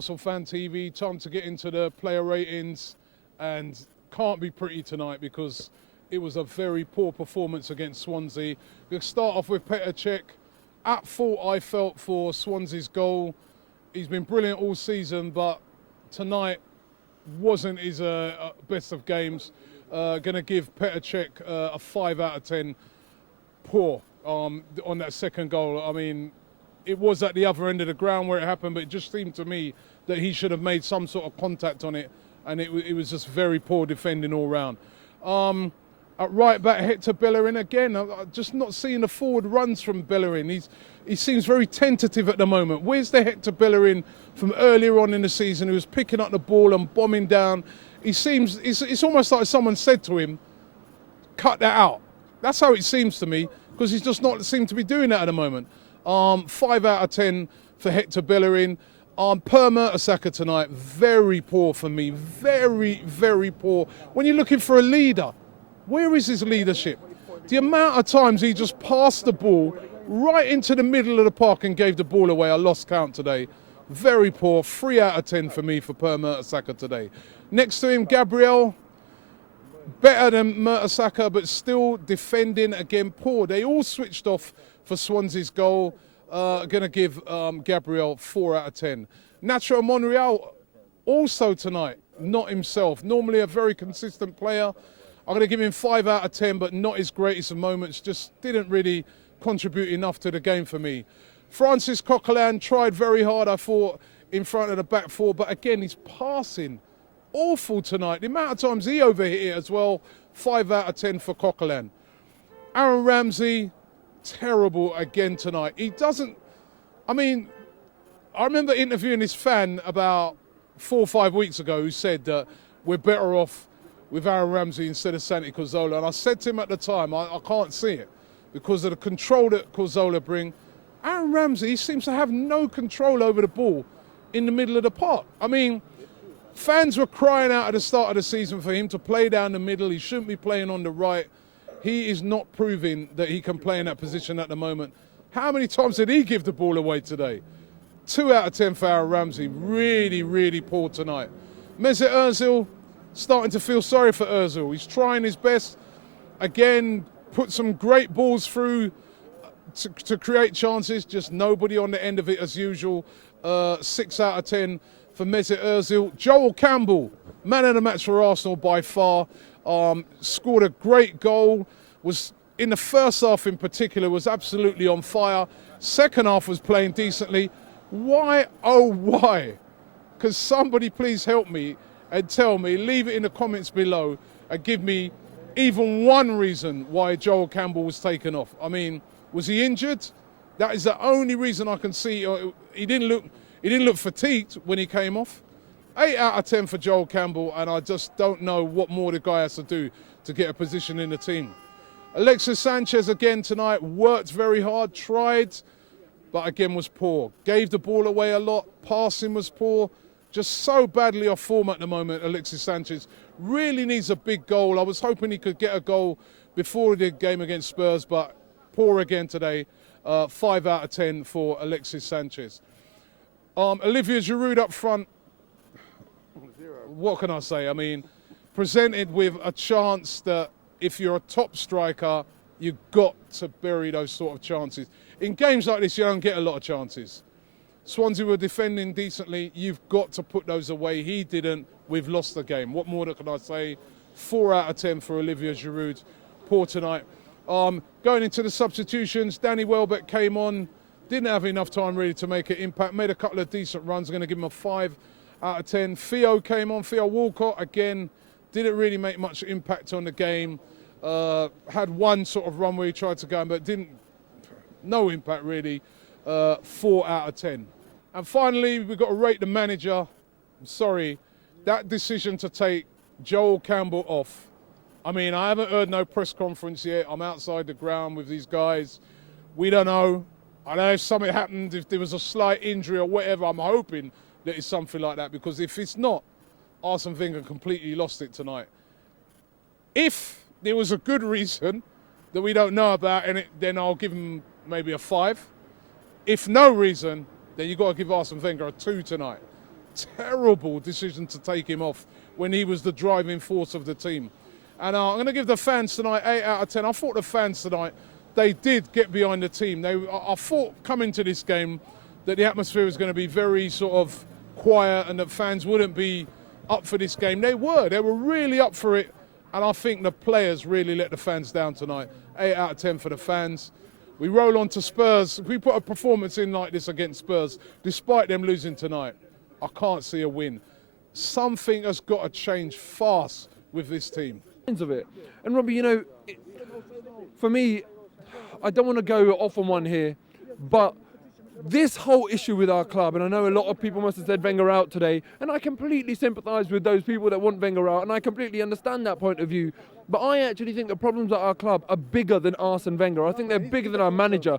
Arsenal Fan TV. Time to get into the player ratings, and can't be pretty tonight because it was a very poor performance against Swansea. We'll start off with Petr Cech. At fault, I felt, for Swansea's goal. He's been brilliant all season, but tonight wasn't his best of games. Going to give Petr Cech a 5 out of 10. Poor on that second goal. I mean, it was at the other end of the ground where it happened, but it just seemed to me that he should have made some sort of contact on it, and it was just very poor defending all round. At right back, Hector Bellerin again. I'm just not seeing the forward runs from Bellerin. He seems very tentative at the moment. Where's the Hector Bellerin from earlier on in the season who was picking up the ball and bombing down? It's almost like someone said to him, cut that out. That's how it seems to me, because he's just not seemed to be doing that at the moment. 5 out of 10 for Hector Bellerin. Per Mertesacker tonight, very poor for me. Very, very poor. When you're looking for a leader, where is his leadership? The amount of times he just passed the ball right into the middle of the park and gave the ball away, I lost count today. Very poor. 3 out of 10 for me for Per Mertesacker today. Next to him, Gabriel. Better than Mertesacker, but still defending, again, poor. They all switched off for Swansea's goal. Going to give Gabriel 4 out of 10. Nacho Monreal, also tonight, not himself. Normally a very consistent player. I'm going to give him 5 out of 10, but not his greatest of moments. Just didn't really contribute enough to the game for me. Francis Coquelin tried very hard, I thought, in front of the back four, but again, he's passing awful tonight. The amount of times he overhit it as well, 5 out of 10 for Coquelin. Aaron Ramsey, terrible again tonight. He doesn't, I mean, I remember interviewing this fan about 4 or 5 weeks ago who said that we're better off with Aaron Ramsey instead of Santi Cazorla. And I said to him at the time, I can't see it because of the control that Cazorla bring. Aaron Ramsey seems to have no control over the ball in the middle of the park. I mean, fans were crying out at the start of the season for him to play down the middle. He shouldn't be playing on the right. He is not proving that he can play in that position at the moment. How many times did he give the ball away today? 2 out of 10 for Aaron Ramsey. Really, really poor tonight. Mesut Ozil, starting to feel sorry for Ozil. He's trying his best. Again, put some great balls through to create chances. Just nobody on the end of it as usual. 6 out of 10 for Mesut Ozil. Joel Campbell, man of the match for Arsenal by far. Scored a great goal. Was in the first half in particular was absolutely on fire. Second half was playing decently. Why, oh why? Can somebody please help me and tell me, leave it in the comments below and give me even one reason why Joel Campbell was taken off. I mean, was he injured? That is the only reason I can see. He didn't look fatigued when he came off. 8 out of 10 for Joel Campbell, and I just don't know what more the guy has to do to get a position in the team. Alexis Sanchez again tonight, worked very hard, tried, but again was poor. Gave the ball away a lot, passing was poor. Just so badly off form at the moment, Alexis Sanchez. Really needs a big goal. I was hoping he could get a goal before the game against Spurs, but poor again today. 5 out of 10 for Alexis Sanchez. Olivier Giroud up front. What can I say? I mean, presented with a chance that if you're a top striker, you've got to bury those sort of chances. In games like this, you don't get a lot of chances. Swansea were defending decently. You've got to put those away. He didn't. We've lost the game. What more can I say? 4 out of 10 for Olivier Giroud. Poor tonight. Going into the substitutions, Danny Welbeck came on. Didn't have enough time really to make an impact. Made a couple of decent runs. I'm going to give him a 5 out of 10. Theo came on. Theo Walcott, again, didn't really make much impact on the game. Had one sort of run where he tried to go, but no impact really. 4 out of 10. And finally, we've got to rate the manager. I'm sorry, that decision to take Joel Campbell off. I mean, I haven't heard no press conference yet. I'm outside the ground with these guys. We don't know. I know if something happened, if there was a slight injury or whatever, I'm hoping that it's something like that, because if it's not, Arsene Wenger completely lost it tonight. If there was a good reason that we don't know about, then I'll give him maybe a 5. If no reason, then you've got to give Arsene Wenger a 2 tonight. terrible decision to take him off when he was the driving force of the team. And I'm going to give the fans tonight 8 out of 10. I thought the fans tonight, they did get behind the team. I thought coming to this game that the atmosphere was going to be very sort of quiet and that fans wouldn't be up for this game. They were really up for it. And I think the players really let the fans down tonight. 8 out of 10 for the fans. We roll on to Spurs. If we put a performance in like this against Spurs, despite them losing tonight, I can't see a win. Something has got to change fast with this team. Of it. And Robbie, you know, for me, I don't want to go off on one here, but this whole issue with our club, and I know a lot of people must have said Wenger out today, and I completely sympathise with those people that want Wenger out, and I completely understand that point of view. But I actually think the problems at our club are bigger than Arsene Wenger. I think they're bigger than our manager.